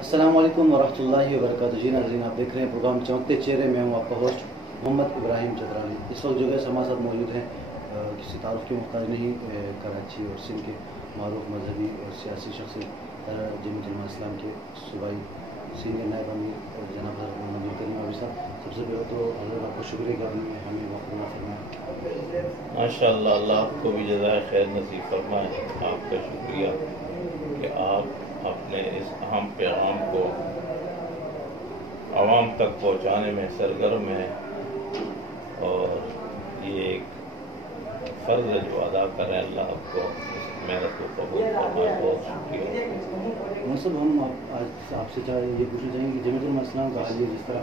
السلام علیکم ورحمۃ اللہ وبرکاتہ. جی ناظرین، آپ دیکھ رہے ہیں پروگرام چمکتے چہرے. میں ہوں آپ کا ہوسٹ محمد ابراہیم چترانی. اس وقت جو ہے ہمارے ساتھ موجود ہیں کسی تعارف کے محتاج نہیں، کراچی اور سندھ کے معروف مذہبی اور سیاسی شخصیت جمعیت علماء اسلام کے صوبائی سینئر نائب امیر اور جناب حضرت محمد کریم ابھی صاحب. سب سے پہلے تو حضرت آپ کو شکریہ کہ ہمیں وقت نہ فرمایا. ماشاء اللہ، اللہ آپ کو بھی جزائے خیر نصیب فرمائے. آپ کا شکریہ کہ آپ اپنے اس اہم پیغام کو عوام تک پہنچانے میں سرگرم ہیں، اور یہ ایک فرض ہے جو ادا کر رہے ہیں. اللہ آپ کو اس محنت کو قبول فرمائے. بہت شکریہ. منصب ہم آج آپ سے یہ پوچھنا چاہیں گے کہ جمعیت علماء اسلام کا حالیہ جس طرح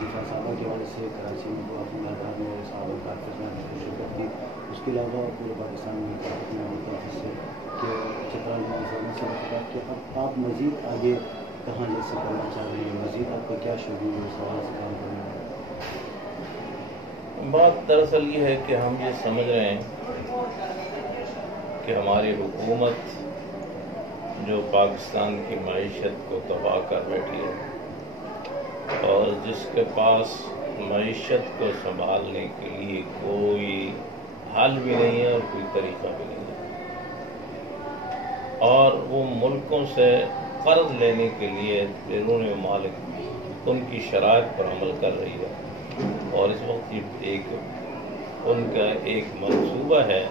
دفاع صحابہ کے حوالے سے کراچی میں میں صحابہ کانفرنس میں شرکت کی، اس کے علاوہ پورے پاکستان میں سے کہ چترال میں کہ اب آپ مزید آگے کہاں جیسے کرنا چاہ رہے ہیں، مزید آپ کا کیا شعبہ ہے سوال سے کام کرنا ہے؟ بات دراصل یہ ہے کہ ہم یہ سمجھ رہے ہیں کہ ہماری حکومت جو پاکستان کی معیشت کو تباہ کر بیٹھی ہے، اور جس کے پاس معیشت کو سنبھالنے کے لیے کوئی حل بھی نہیں ہے اور کوئی طریقہ بھی نہیں ہے، اور وہ ملکوں سے قرض لینے کے لیے بیرون ممالک ان کی شرائط پر عمل کر رہی ہے. اور اس وقت ان کا ایک منصوبہ ہے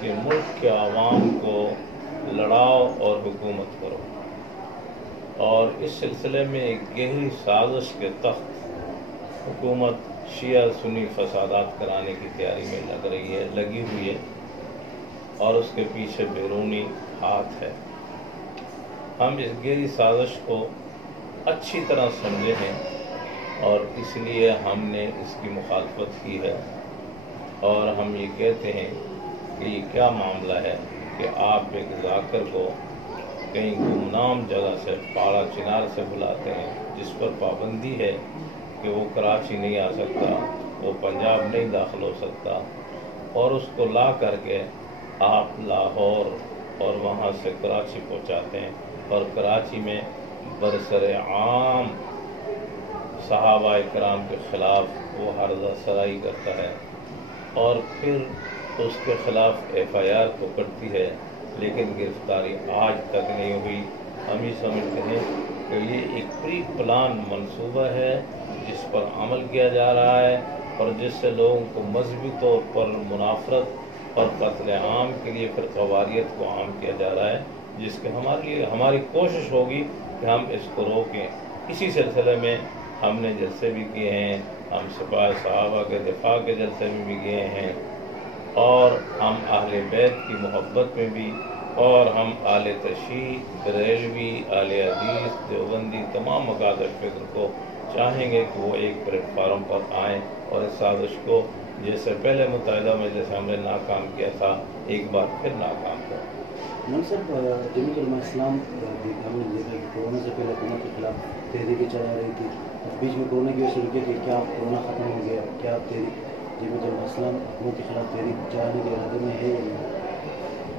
کہ ملک کے عوام کو لڑاؤ اور حکومت کرو، اور اس سلسلے میں ایک گہری سازش کے تحت حکومت شیعہ سنی فسادات کرانے کی تیاری میں لگی ہوئی ہے، اور اس کے پیچھے بیرونی ہاتھ ہے. ہم اس گہری سازش کو اچھی طرح سمجھے ہیں، اور اس لیے ہم نے اس کی مخالفت کی ہے. اور ہم یہ کہتے ہیں کہ یہ کیا معاملہ ہے کہ آپ ایک ذاکر کو کہیں گمنام جگہ سے پاڑا چنار سے بلاتے ہیں، جس پر پابندی ہے کہ وہ کراچی نہیں آ سکتا، وہ پنجاب نہیں داخل ہو سکتا، اور اس کو لا کر کے آپ لاہور اور وہاں سے کراچی پہنچاتے ہیں، اور کراچی میں برسر عام صحابہ کرام کے خلاف وہ حرزہ سرائی کرتا ہے، اور پھر اس کے خلاف FIR پکڑتی ہے، لیکن گرفتاری آج تک نہیں ہوئی. ہم یہ سمجھتے ہیں کہ یہ ایک پری پلان منصوبہ ہے جس پر عمل کیا جا رہا ہے، اور جس سے لوگوں کو مذہبی طور پر منافرت اور قتل عام کے لیے پھر قواریت کو عام کیا جا رہا ہے، جس کے ہماری کوشش ہوگی کہ ہم اس کو روکیں. اسی سلسلے میں ہم نے جلسے بھی کیے ہیں، ہم سپاہ صحابہ کے دفاع کے جلسے میں بھی گئے ہیں، اور ہم اہل بیت کی محبت میں بھی، اور ہم اہل تشیع، بریلوی، اہل حدیث، دیوبندی تمام مکاتب فکر کو چاہیں گے کہ وہ ایک پلیٹ فارم پر آئیں اور اس سازش کو جیسے پہلے متحدہ مجلس ہم نے ناکام کیا تھا ایک بار پھر ناکام کریں. منصب جمعیت علماء اسلام ہم نے دیکھا کہ کورونا سے پہلے حکومت کے خلاف تحریکیں چلا رہی تھی، بیچ میں کورونا کی وجہ سے رکے کہ کیا کورونا ختم ہو گیا، کیا جمعیت علماء اسلام حکومت کے خلاف تحریک چلانے کے ارادے میں ہے یا نہیں؟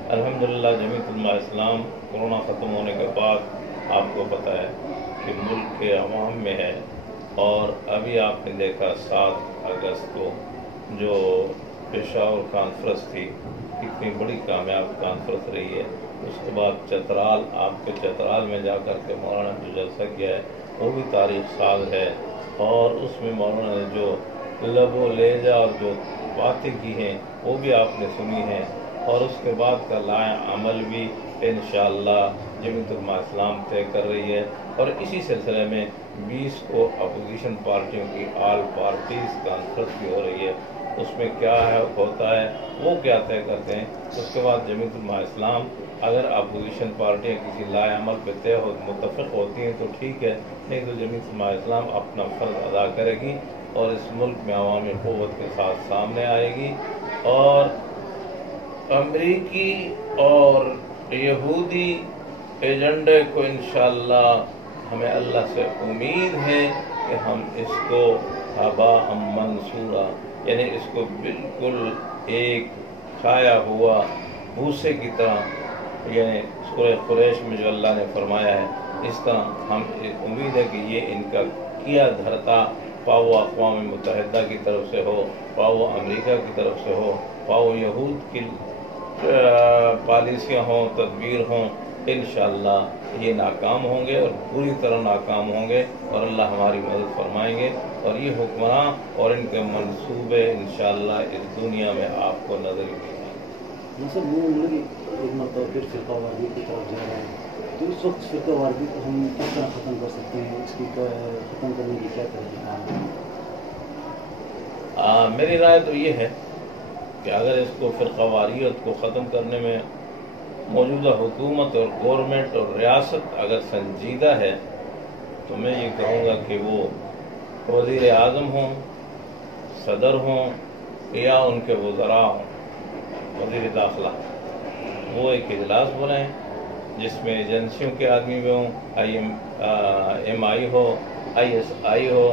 الحمدللہ جمعیت علماء اسلام کورونا ختم ہونے کے بعد آپ کو پتہ ہے کہ ملک کے عوام میں ہے، اور ابھی آپ نے دیکھا 7 اگست کو جو پشاور کانفرنس تھی، کتنی بڑی کامیاب کانفرنس رہی ہے. اس کے بعد چترال، آپ کے چترال میں جا کر کے مولانا جو جلسہ کیا ہے وہ بھی تاریخ ساز ہے، اور اس میں مولانا نے جو لب و لہجہ اور جو باتیں کی ہیں وہ بھی آپ نے سنی ہیں، اور اس کے بعد کا لائے عمل بھی انشاءاللہ جمعیت علماء اسلام طے کر رہی ہے. اور اسی سلسلے میں 20 کو اپوزیشن پارٹیوں کی آل پارٹیز کانفرنس بھی ہو رہی ہے. اس میں کیا ہوتا ہے وہ کیا طے کرتے ہیں. اس کے بعد جمعیت علماء اسلام اگر اپوزیشن پارٹیاں کسی لائے عمل پہ متفق ہوتی ہیں تو ٹھیک ہے، نہیں تو جمعیت علماء اسلام اپنا فرض ادا کرے گی اور اس ملک میں عوامی قوت کے ساتھ سامنے آئے گی، اور امریکی اور یہودی ایجنڈے کو انشاءاللہ ہمیں اللہ سے امید ہے کہ ہم اس کو ہباء منصورا، یعنی اس کو بالکل ایک کھایا ہوا بھوسے کی طرح، یعنی سورہ قریش میں جو اللہ نے فرمایا ہے اس طرح ہم امید ہے کہ یہ ان کا کیا دھرتا پاؤ اقوام متحدہ کی طرف سے ہو، پاؤ امریکہ کی طرف سے ہو، پاؤ یہود کی پالیسیاں ہوں، تدبیر ہوں، انشاءاللہ یہ ناکام ہوں گے اور پوری طرح ناکام ہوں گے، اور اللہ ہماری مدد فرمائیں گے، اور یہ حکمراں اور ان کے منصوبے انشاءاللہ اس دنیا میں آپ کو نظر ہی نہیں آئیں گے۔ مثلا وہ لوگ ایک مرتبہ پھر فرقہ واریت کی طرف جا رہے ہیں، تو اس وقت فرقہ واریت کو ہم کس طرح ختم کر سکتے ہیں؟ اس کی ختم کرنے کی کیا طریقہ ہے؟ میری رائے تو یہ ہے کہ اگر اس کو فرقہ واریت کو ختم کرنے میں موجودہ حکومت اور گورنمنٹ اور ریاست اگر سنجیدہ ہے تو میں یہ کہوں گا کہ وہ وزیر اعظم ہوں، صدر ہوں یا ان کے وزراء ہوں، وزیر داخلہ، وہ ایک اجلاس بنائیں جس میں ایجنسیوں کے آدمی بھی ہوں، MI ہو، ISI ہو،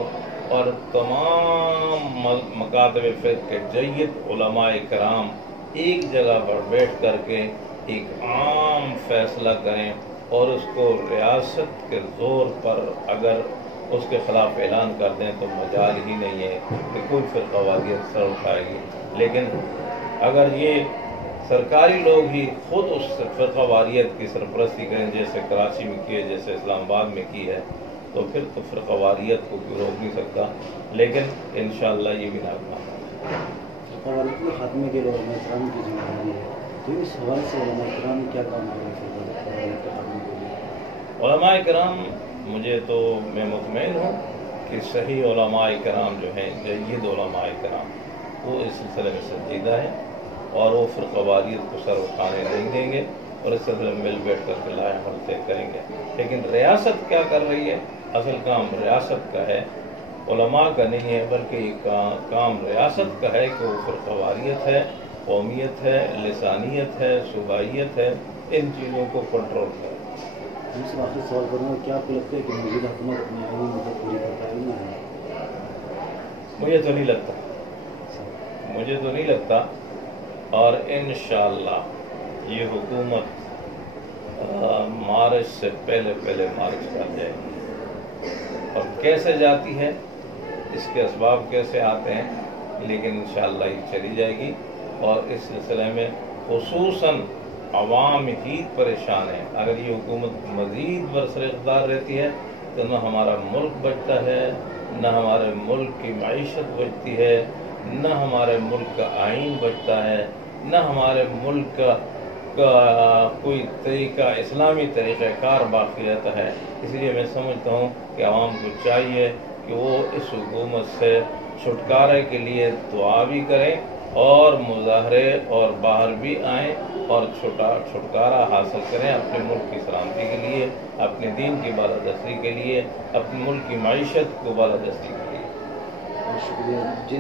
اور تمام مکاتب فقہ کے جید علماء کرام ایک جگہ پر بیٹھ کر کے ایک عام فیصلہ کریں، اور اس کو ریاست کے زور پر اگر اس کے خلاف اعلان کر دیں تو مجال ہی نہیں ہے کہ کوئی فرقہ واریت سر اٹھائے گی۔ لیکن اگر یہ سرکاری لوگ ہی خود اس فرقہ واریت کی سرپرستی کریں، جیسے کراچی میں کی ہے، جیسے اسلام آباد میں کی ہے، تو پھر تو فرقہ واریت کو کوئی روک نہیں سکتا، لیکن انشاءاللہ یہ بھی ناکام ہے۔ فرقہ واریت کے خاتمے کے لیے علماء کرام کی ذمہ داری ہے، تو اس حوالے سے علماء کرام کیا کام کریں فرقہ واریت کے خاتمے کے لیے؟ علماء کرام، مجھے تو میں مطمئن ہوں کہ صحیح علماء کرام جو ہیں، جید علماء کرام، وہ اس سلسلے میں سنجیدہ ہیں اور وہ فرقہ واریت کو سر اٹھانے نہیں دیں گے، اور اس سلسلے میں مل بیٹھ کر کے لائے عمل طے کریں گے۔ لیکن ریاست کیا کر رہی ہے؟ اصل کام ریاست کا ہے، علماء کا نہیں ہے، بلکہ یہ کام ریاست کا ہے کہ وہ فرقہ واریت ہے، قومیت ہے، لسانیت ہے، صوبائیت ہے، ان چیزوں کو کنٹرول کرے۔ میں سے آخری سوال کروں گا، کیا آپ کو لگتا ہے کہ موجودہ حکومت اپنی آئینی مدت پوری کر پائے گی؟ مجھے تو نہیں لگتا، اور انشاءاللہ یہ حکومت مارچ سے پہلے مارچ کر جائے گی، اور کیسے جاتی ہے، اس کے اسباب کیسے آتے ہیں، لیکن انشاءاللہ یہ چلی جائے گی، اور اس سلسلے میں خصوصاً عوام ہی پریشان ہے۔ اگر یہ حکومت مزید برسر اقتدار رہتی ہے تو نہ ہمارا ملک بچتا ہے، نہ ہمارے ملک کی معیشت بچتی ہے، نہ ہمارے ملک کا آئین بچتا ہے، نہ ہمارے ملک کا کوئی طریقہ، اسلامی طریقہ کار باقی رہتا ہے۔ اس لیے میں سمجھتا ہوں کہ عوام کو چاہیے کہ وہ اس حکومت سے چھٹکارے کے لیے دعا بھی کریں، اور مظاہرے اور باہر بھی آئیں اور چھٹکارا حاصل کریں اپنے ملک کی سلامتی کے لیے، اپنے دین کی بالادستی کے لیے، اپنے ملک کی معیشت کو بالادستی کے لیے۔ شکریہ جی۔